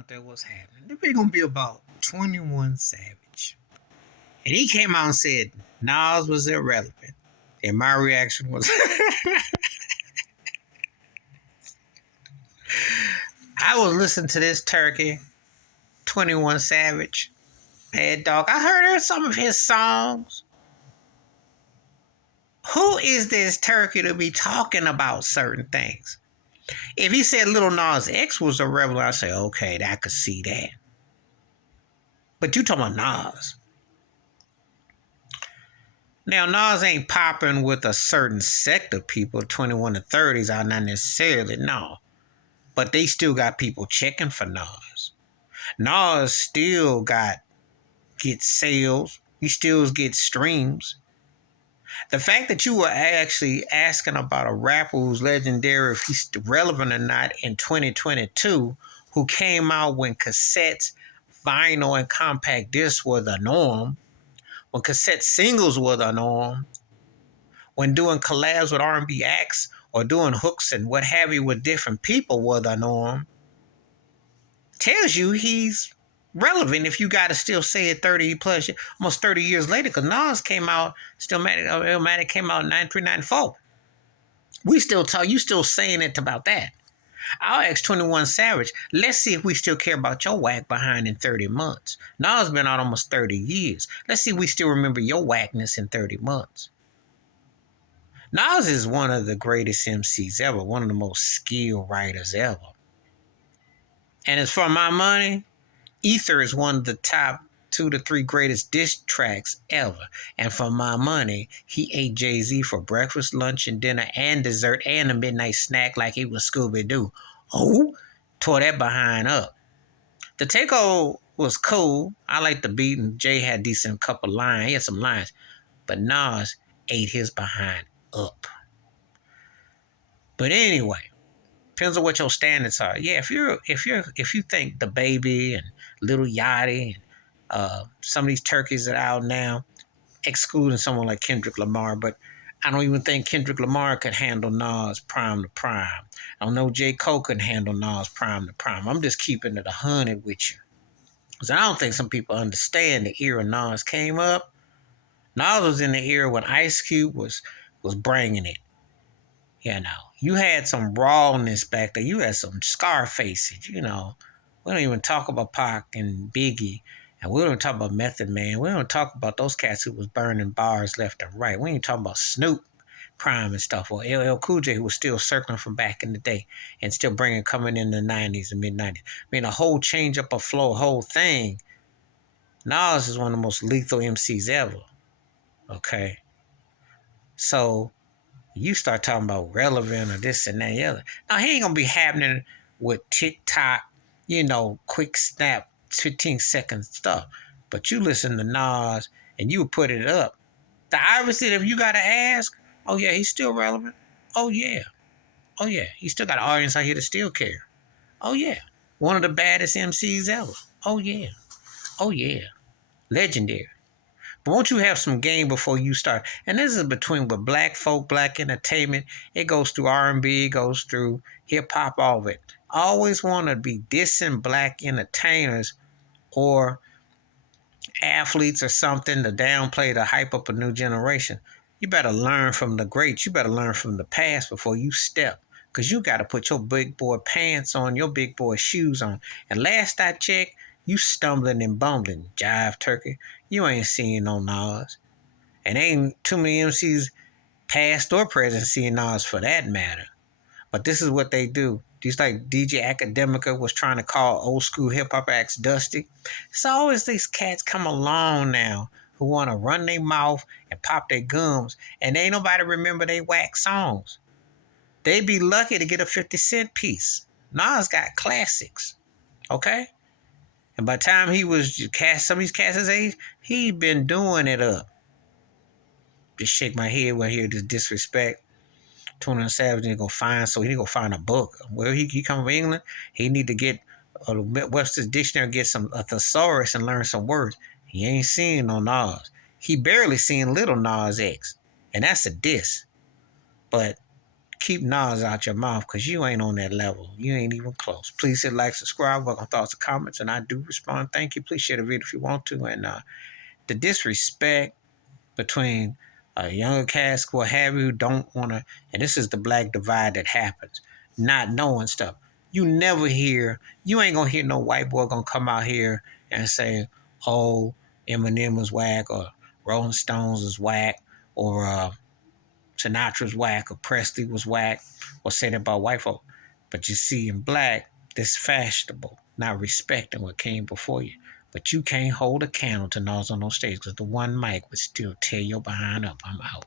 out there what's happening. The video gonna be about 21 Savage. And he came out and said Nas was irrelevant. And my reaction was I was listening to this turkey, 21 Savage. Mad Dog. I heard some of his songs. Who is this turkey to be talking about certain things? If he said Lil Nas X was a rebel, I'd say, okay, I could see that. But you talking about Nas. Now, Nas ain't popping with a certain sect of people, 21 to 30s, are not necessarily, no. But they still got people checking for Nas. Nas still get sales. He still gets streams. The fact that you were actually asking about a rapper who's legendary, if he's relevant or not in 2022, who came out when cassettes, vinyl, and compact discs were the norm, when cassette singles were the norm, when doing collabs with R&B acts or doing hooks and what have you with different people were the norm, tells you he's relevant if you got to still say it 30 plus, almost 30 years later, because Nas came out, Illmatic came out in 93, 94. We still talk, you still saying it about that. I'll ask 21 Savage, let's see if we still care about your whack behind in 30 months. Nas been out almost 30 years. Let's see if we still remember your whackness in 30 months. Nas is one of the greatest MCs ever, one of the most skilled writers ever. And as for my money, Ether is one of the top 2 to 3 greatest diss tracks ever. And for my money, he ate Jay-Z for breakfast, lunch, and dinner, and dessert, and a midnight snack like he was Scooby-Doo. Oh, tore that behind up. The takeover was cool. I liked the beat, and Jay had decent couple lines. He had some lines. But Nas ate his behind up. But anyway, depends on what your standards are. Yeah, if you think the Baby and Lil Yachty and some of these turkeys that are out now, excluding someone like Kendrick Lamar, but I don't even think Kendrick Lamar could handle Nas prime to prime. I don't know J. Cole could handle Nas prime to prime. I'm just keeping it 100 with you. Because I don't think some people understand the era Nas came up. Nas was in the era when Ice Cube was bringing it. You know, you had some rawness back there. You had some Scarfaces, you know. We don't even talk about Pac and Biggie. And we don't talk about Method Man. We don't talk about those cats who was burning bars left and right. We ain't talking about Snoop Prime and stuff. Or LL Cool J, who was still circling from back in the day and still coming in the 90s and mid-90s. I mean, a whole change up of flow, whole thing. Nas is one of the most lethal MCs ever. Okay? So you start talking about relevant or this and that and the other. Now, he ain't going to be happening with TikTok, you know, quick snap, 15-second stuff. But you listen to Nas and you put it up. The Iverson, if you got to ask, oh, yeah, he's still relevant. Oh, yeah. Oh, yeah. He still got an audience out here that still care. Oh, yeah. One of the baddest MCs ever. Oh, yeah. Oh, yeah. Legendary. But won't you have some game before you start? And this is between with black folk, black entertainment. It goes through R&B, it goes through hip-hop, all of it. I always want to be dissing black entertainers or athletes or something to downplay, to hype up a new generation. You better learn from the greats. You better learn from the past before you step. Because you got to put your big boy pants on, your big boy shoes on. And last I checked, you stumbling and bumbling, jive turkey. You ain't seeing no Nas. And ain't too many MCs past or present seeing Nas for that matter. But this is what they do. Just like DJ Academica was trying to call old school hip-hop acts dusty. It's always these cats come along now who want to run their mouth and pop their gums. And ain't nobody remember they whack songs. They be lucky to get a 50-cent piece. Nas got classics. Okay? And by the time he was some of these cats his age, he been doing it up. Just shake my head when I hear this disrespect. 21 Savage need to go find, so he need to go find a book. Where he come from England, he need to get a Webster's Dictionary, get a thesaurus and learn some words. He ain't seen no Nas. He barely seen Little Nas X. And that's a diss. But keep Nas out your mouth because you ain't on that level. You ain't even close. Please hit like, subscribe, welcome thoughts and comments, and I do respond. Thank you. Please share the video if you want to. And the disrespect between a younger cast, what have you, don't want to, and this is the black divide that happens, not knowing stuff. You never hear, you ain't gonna hear no white boy gonna come out here and say, oh, Eminem was whack, or Rolling Stones was whack, or Sinatra's whack, or Presley was whack, or say that about white folk. But you see, in black, this fashionable, not respecting what came before you. But you can't hold a candle to Nas on those stage because the one mic would still tear your behind up. I'm out.